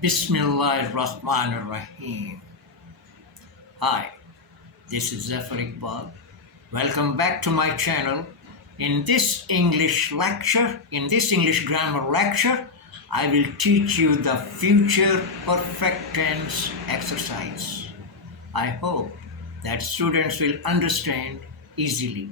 Bismillahirrahmanirrahim. Hi, this is Zafar. Welcome back to my channel. In this English grammar lecture, I will teach you the future perfect tense exercise. I hope that students will understand easily.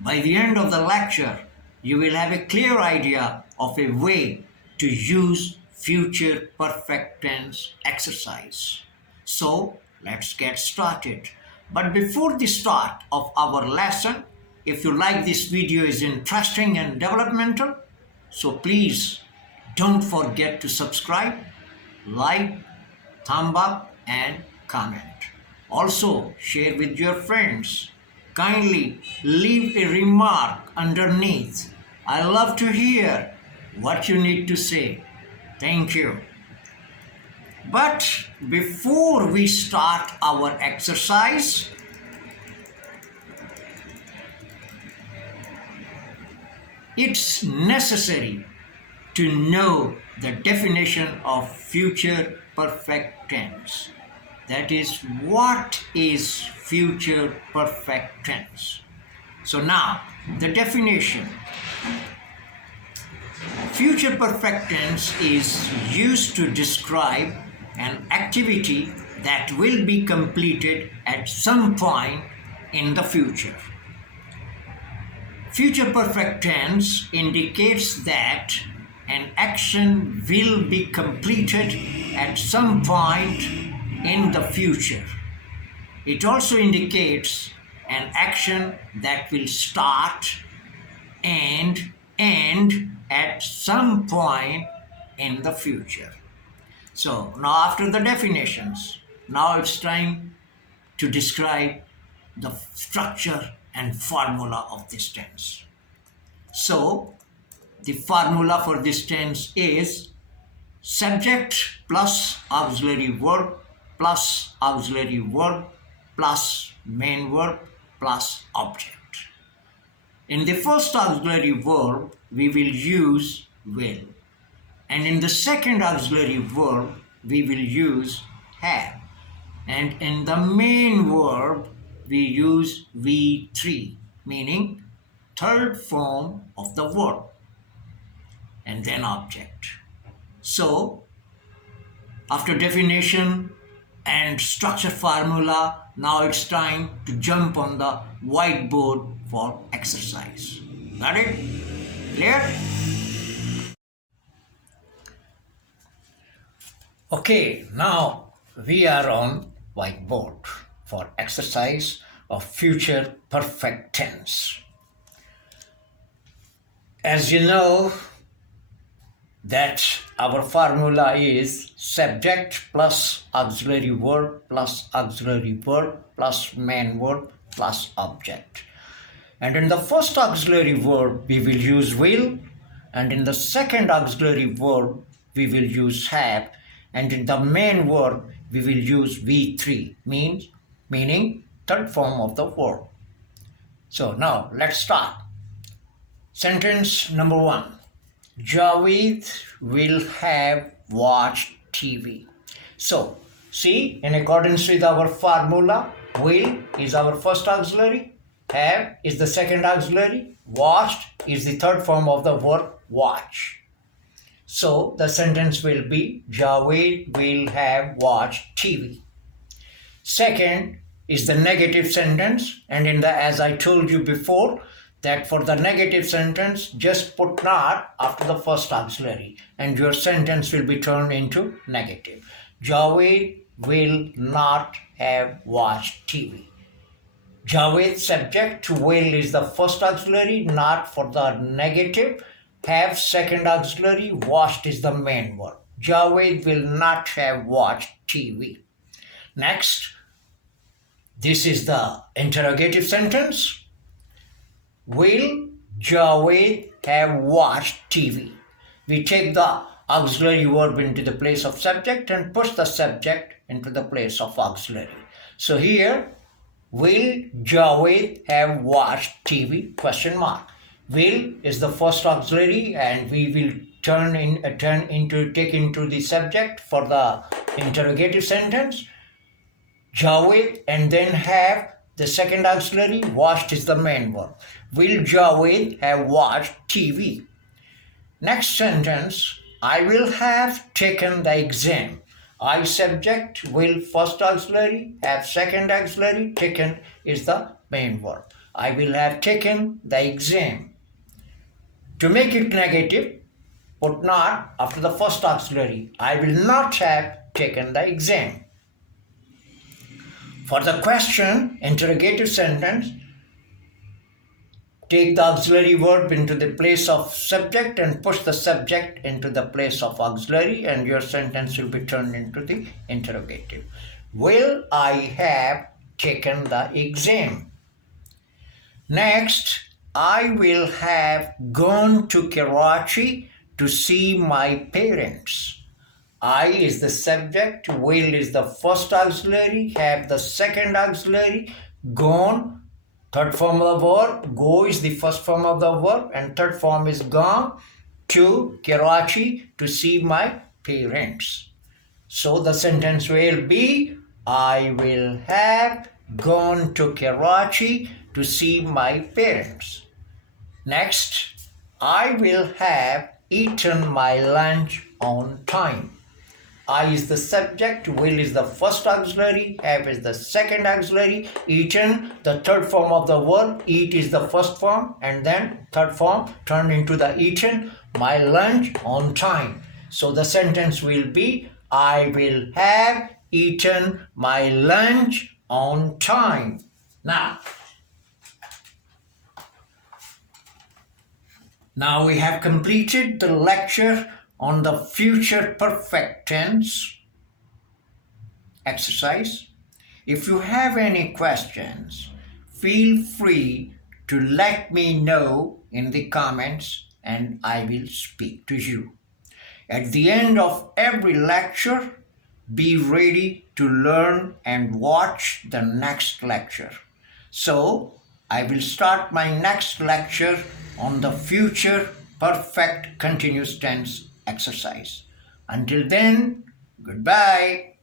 By the end of the lecture, you will have a clear idea of a way to use future perfect tense exercise. So let's get started. But before the start of our lesson, if you like this video is interesting and developmental, so please don't forget to subscribe, like, thumb up and comment. Also share with your friends. Kindly leave a remark underneath. I love to hear what you need to say. Thank you. But before we start our exercise, it's necessary to know the definition of future perfect tense. That is, what is future perfect tense? So now, the definition. Future perfect tense is used to describe an activity that will be completed at some point in the future. Future perfect tense indicates that an action will be completed at some point in the future. It also indicates an action that will start and end at some point in the future. So now after the definitions, now it's time to describe the structure and formula of this tense. So the formula for this tense is subject plus auxiliary verb plus auxiliary verb plus main verb plus object. In the first auxiliary verb, we will use will. And in the second auxiliary verb, we will use have. And in the main verb, we use V3, meaning third form of the verb, and then object. So, after definition and structure formula, now it's time to jump on the whiteboard for exercise. Got it? Clear? Okay, now we are on whiteboard for exercise of future perfect tense. As you know, that our formula is subject plus auxiliary verb plus auxiliary verb plus main verb plus object. And in the first auxiliary verb, we will use will, and in the second auxiliary verb, we will use have, and in the main verb, we will use V3, meaning third form of the verb. So now let's start. Sentence number 1. Javed will have watched TV. So, see, in accordance with our formula, will is our first auxiliary, have is the second auxiliary, watched is the third form of the verb watch. So, the sentence will be Javed will have watched TV. Second is the negative sentence, and as I told you before, that for the negative sentence, just put not after the first auxiliary and your sentence will be turned into negative. Javed will not have watched TV. Javed subject to will is the first auxiliary, not for the negative. Have second auxiliary, watched is the main verb. Javed will not have watched TV. Next, this is the interrogative sentence. Will Javed have watched TV? We take the auxiliary verb into the place of subject and push the subject into the place of auxiliary. So here, will Javed have watched TV? Question mark. Will is the first auxiliary and we will take into the subject for the interrogative sentence. Javed, and then have the second auxiliary. Watched is the main verb. Will Javed have watched TV? Next sentence, I will have taken the exam. I subject, will first auxiliary, have second auxiliary, taken is the main verb. I will have taken the exam. To make it negative, put not after the first auxiliary. I will not have taken the exam. For the question, interrogative sentence, take the auxiliary verb into the place of subject and push the subject into the place of auxiliary, and your sentence will be turned into the interrogative. Will I have taken the exam? Next, I will have gone to Karachi to see my parents. I is the subject, will is the first auxiliary, have the second auxiliary, gone, third form of the verb, go is the first form of the verb, and third form is gone to Karachi to see my parents. So the sentence will be, I will have gone to Karachi to see my parents. Next, I will have eaten my lunch on time. I is the subject, will is the first auxiliary, have is the second auxiliary, eaten, the third form of the verb, eat is the first form, and then third form turned into the eaten, my lunch on time. So the sentence will be, I will have eaten my lunch on time. Now we have completed the lecture on the future perfect tense exercise. If you have any questions, feel free to let me know in the comments and I will speak to you. At the end of every lecture, be ready to learn and watch the next lecture. So, I will start my next lecture on the future perfect continuous tense exercise. Until then, goodbye.